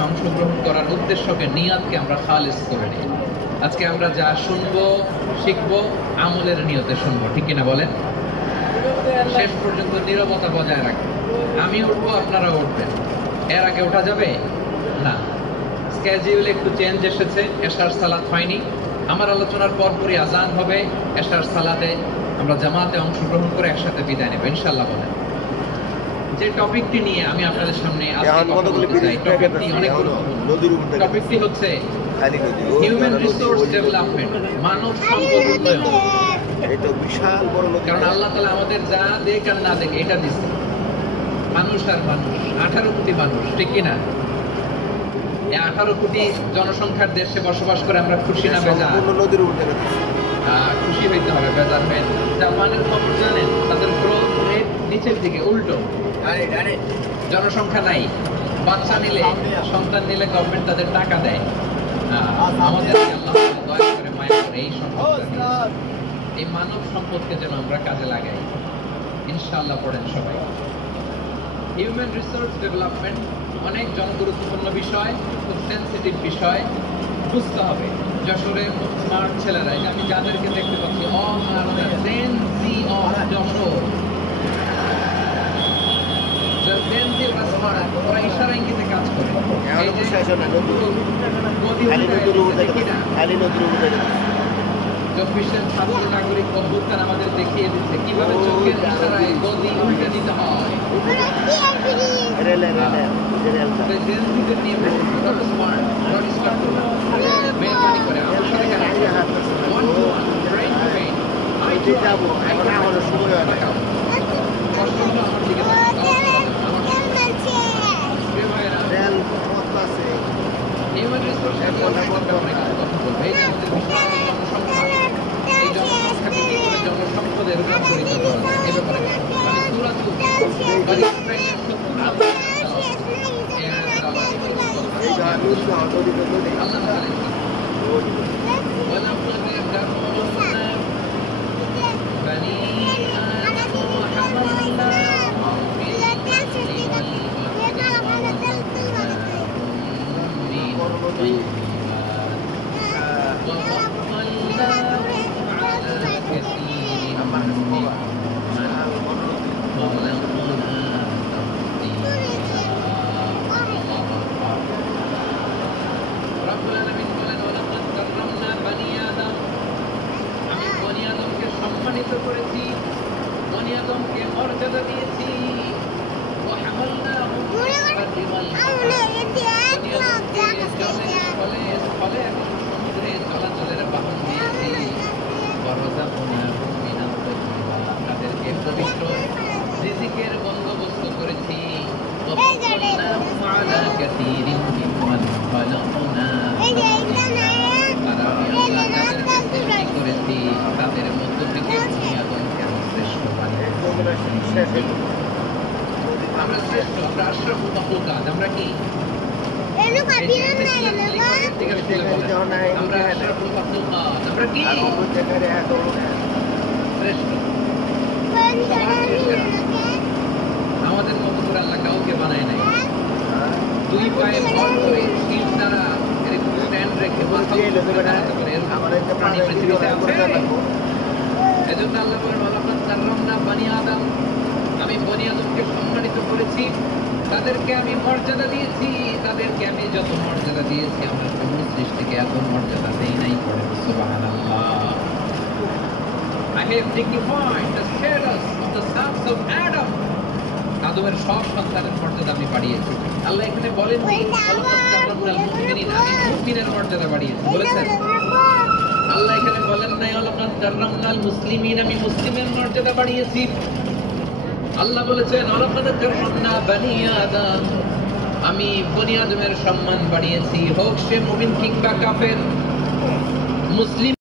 কার্যক্রমে অংশগ্রহণ করার উদ্দেশ্যকে, নিয়াতকে আমরা খালিস করে নিই। আজকে আমরা যা শুনবো শিখবো আমলের নিয়তে শুনবো, ঠিক কিনা বলেন? শেষ পর্যন্ত নীরবতা বজায় রাখবেন। আমি উঠবো, আপনারা উঠবেন। এর আগে ওঠা যাবে না। স্কেডিউলে একটু চেঞ্জ এসেছে, এশার সালাত হয়নি। আমার আলোচনার পরপরই আজান হবে। এশার সালাতে আমরা জামাতে অংশগ্রহণ করে একসাথে বিদায় নেব ইনশাআল্লাহ। বলেন, যে টপিকটি নিয়ে আমি আপনাদের সামনে আজকে কথা বলতে চাই, টপিকটি অনেক গুরুত্বপূর্ণ। টপিকটি হচ্ছে হিউম্যান রিসোর্স ডেভেলপমেন্ট, মানব সম্পদ উন্নয়ন। এটা বিশাল বড় লোক, কারণ আল্লাহ তাআলা আমাদের যা দেখ আর না দেখ এটা দিচ্ছে। মানুষ আর মানুষ, 18 কোটি মানুষ, ঠিক কিনা? এই 18 কোটি জনসংখ্যার দেশে বসবাস করে আমরা খুশি না বেজার? নদীর উপর থেকে খুশি হইতে হবে, বেজার হয় না। জাপানের খবর জানেন? তাদের গ্রোথ রেট নিচের দিকে, উল্টো। জনসংখ্যা নাই, বাচ্চা নিলে, সন্তান নিলে গভর্নমেন্ট তাদের টাকা দেয়। আমাদের আল্লাহ দয়া করে মায়া করে এই সম্পদটা, এই মানব সম্পদকে যেন আমরা কাজে লাগাই ইনশাআল্লাহ। পড়েন সবাই। হিউম্যান রিসোর্স ডেভেলপমেন্ট অনেক জনগুরুত্বপূর্ণ বিষয়, খুব সেন্সিটিভ বিষয়, বুঝতে হবে। যশোরে খুব স্মার্ট ছেলেরা, আমি যাদেরকে দেখতে পাচ্ছি, all are the gen Z of Jessore. Gen Z ওরা স্মার্ট, ওরা ইশারা ইঙ্গিতে কাজ করে। এই যে চব্বিশের ছাত্র নাগরিক অভ্যুত্থান আমাদের দেখিয়ে দিচ্ছে কিভাবে চোখের ইশারায় গদি উল্টে দিতে হয়। জেনজিদের নিয়ে স্মার্ট, নট স্মার্ট মেহরবানি করে আমার সাথে কেন one to one, brain to brain, eye to যাবো। এখন আমার সময় হয় না, কষ্ট হলো আমার দিকে হিউম্যান রিসোর্স ডেভেলপমেন্ট অনেক কথা বলবো। এই জনসংখ্যাকে কি করে জনসম্পদে রূপান্তরিত করা যায় এ ব্যাপারে আমি সূরাতুল বানি ইসরাঈলের 70 আল্লাহ তাআলা সম্মানিত করেছি, বনি আদমকে মর্যাদা দিয়েছি। স্থলে এবং সমুদ্রে চলাচলের বাহন দিয়েছি। তাদেরকে পবিত্র রিজিকের বন্দোবস্ত করেছি। করেছি তাদের মধ্য থেকে শ্রেষ্ঠ বানিয়েছি। আমরা শ্রেষ্ঠ, আমরা আশরাফুল মাখলুকাত। আমরা কি? আমরা আশরাফুল মাখলুকাত। আমরা কি? শ্রেষ্ঠ। আমাদের মতো করে আল্লাহ কাউকে বানায় নাই। দুই পায়ে ভর করে সিট দ্বারা এরকম স্ট্যান্ড রেখে মাথা উপরে দাঁড়াতে পারে এরকম প্রাণী পৃথিবীতে আছে? এজন্য আল্লাহ বলেন ওয়ালাকাদ কাররামনা বানি আদম, আমি বনি আদমকে সম্মানিত করেছি, তাদেরকে আমি মর্যাদা দিয়েছি। তাদেরকে আমি যত মর্যাদা দিয়েছি আমার কোন সৃষ্টিকে এত মর্যাদা দেই নাই। পড়ে সুবহানাল্লাহ। I have dignified the status of the sons of Adam. আদমের সব সন্তানের মর্যাদা আমি বাড়িয়েছি। আল্লাহ এখানে বলেন আমি মুমিনের মর্যাদা বাড়িয়েছি বলেছেন। আল্লাহ এখানে বলেন নাই ওয়ালাকাদ কাররামনাল মুসলিমিন, আমি মুসলিমের মর্যাদা বাড়িয়েছি। আল্লাহ বলেছেন ওয়ালাকাদ কাররামনা বানি আদম, আমি বনি আদমের সম্মান বাড়িয়েছি। হোক সে মুমিন কিংবা কাফের, মুসলিম